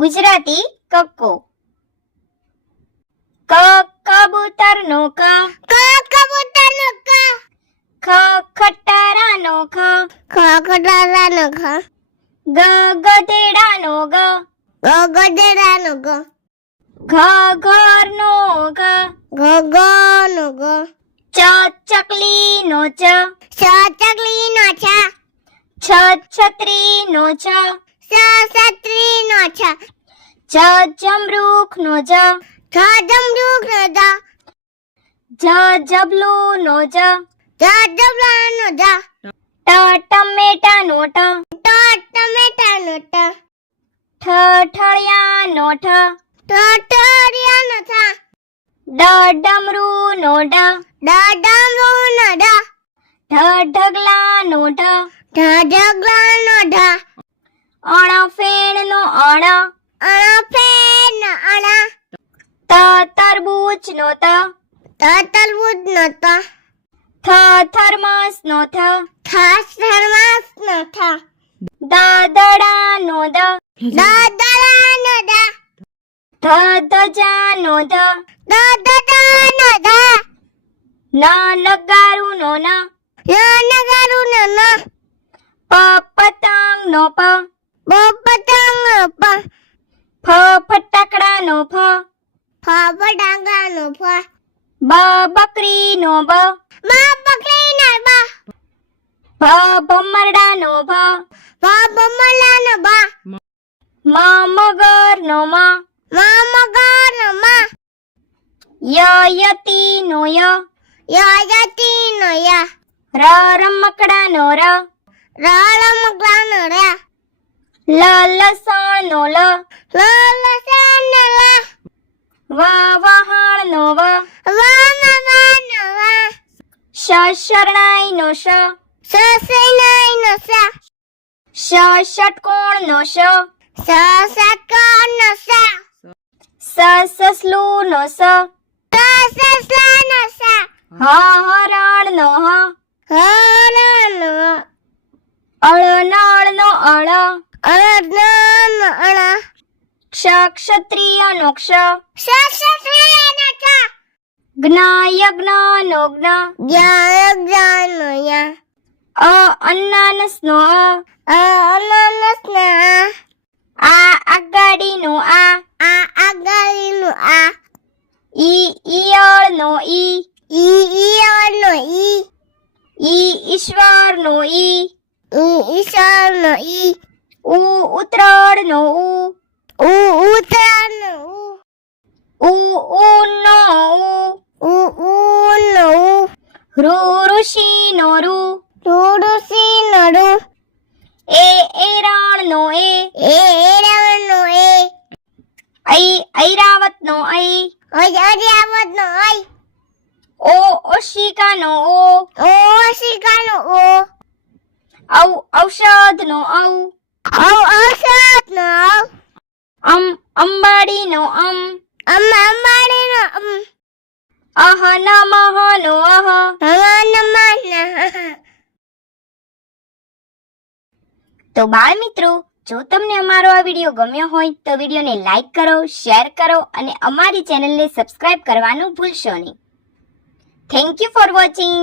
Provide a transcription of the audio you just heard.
ગુજરાતી કક્કો ક કબૂતર નો ક ક કબૂતર નો ક ખ ખટારા નો ખ ખ ખટારા નો ખ ગ ગધેડા નો ગ ગ ગધેડા નો ગ ઘ ઘર નો ઘ ઘ ઘ નો ઘ ચ ચકલી નો ચ ચ ચકલી નો છ છત્રી નો છ સ પાછા જ જમરૂખ નો જ જ જમરૂખ નો જ જ જબલુ નો જ જ જબલા નો જ ટ ટમેટા નો ટ ટ ટમેટા નો ટ ઠ ઠળિયા નો ઠ ઠ ઠળિયા નો ઠ ડ ડમરુ નો ડ ડ ડમરુ નો ડ ઢ ઢગલા નો ઢ ઢ ઢગલા નો ઢ અણફે અણ અણફેન અણ ત તરબૂચ નો ત ત તરબૂચ નો ત થ થર્મસ નો થ થ થર્મસ નો થ દ દડા નો દ દ દડા નો દ ધ ધજા નો ધ દ ધજા નો ધ ન નગારુ નો ન ન નગારુ નો ન પ પતંગ નો પ ફ ફટાકડાનો ફ ફ ફટાકડાનો ફ બ બકરીનો બ બ બકરીનો બ ભ ભમરડાનો ભ ભ ભમલાનો બ મ મગરનો મ મ મગરનો મ ય યતીનો ય ય યતીનો ય ર રમકડાનો ર ર રમકડાનો ર લ લસણ નો લ લ લસણ નો લ વ વહાણ નો વ વ વહાણ નો વ શ શરણાઈ નો શ શ શરણાઈ નો શ શ ષટકોણ નો શ સ ષટકોણ નો સ સ સસલુ નો સ સ સસલા નો સ હ હરણ નો હ હરણ નો અળ નળ નો અળ ક્ષ ક્ષત્રિયનો ક્ષ ક્ષત્રિયનો ક્ષ જ્ઞાય જ્ઞાનો જ્ઞ જ્ઞાન જ્ઞાનો યા અ અન્નાનસનો અ અન્નાનસનો આ આગાડીનો આ આ આગાડીનો આ ઈ ઈયળનો ઈ ઈ ઈયળનો ઈ ઈ ઈશ્વરનો ઈ ઈ ઈશ્વરનો ઈ ઉ ઉતરાણ નો ઉ ઉ ઉતરાણ નો ઉ ઉ ઉ નો ઉ ઉ ઉ નો ઉ એ એરાણ એ એ એ ઐ ઐરાવત નો ઐ ઓય ઐરાવત નો ઐ ઓ ઓશિકા નો ઓ ઓશિકા નો ઓ ઔ ઔષધ નો ઔ તો બાળ મિત્રો જો તમને અમારો આ વિડીયો ગમ્યો હોય તો વિડીયોને લાઈક કરો શેર કરો અને અમારી ચેનલને સબસ્ક્રાઇબ કરવાનું ભૂલશો નહીં થેન્ક યુ ફોર વોચિંગ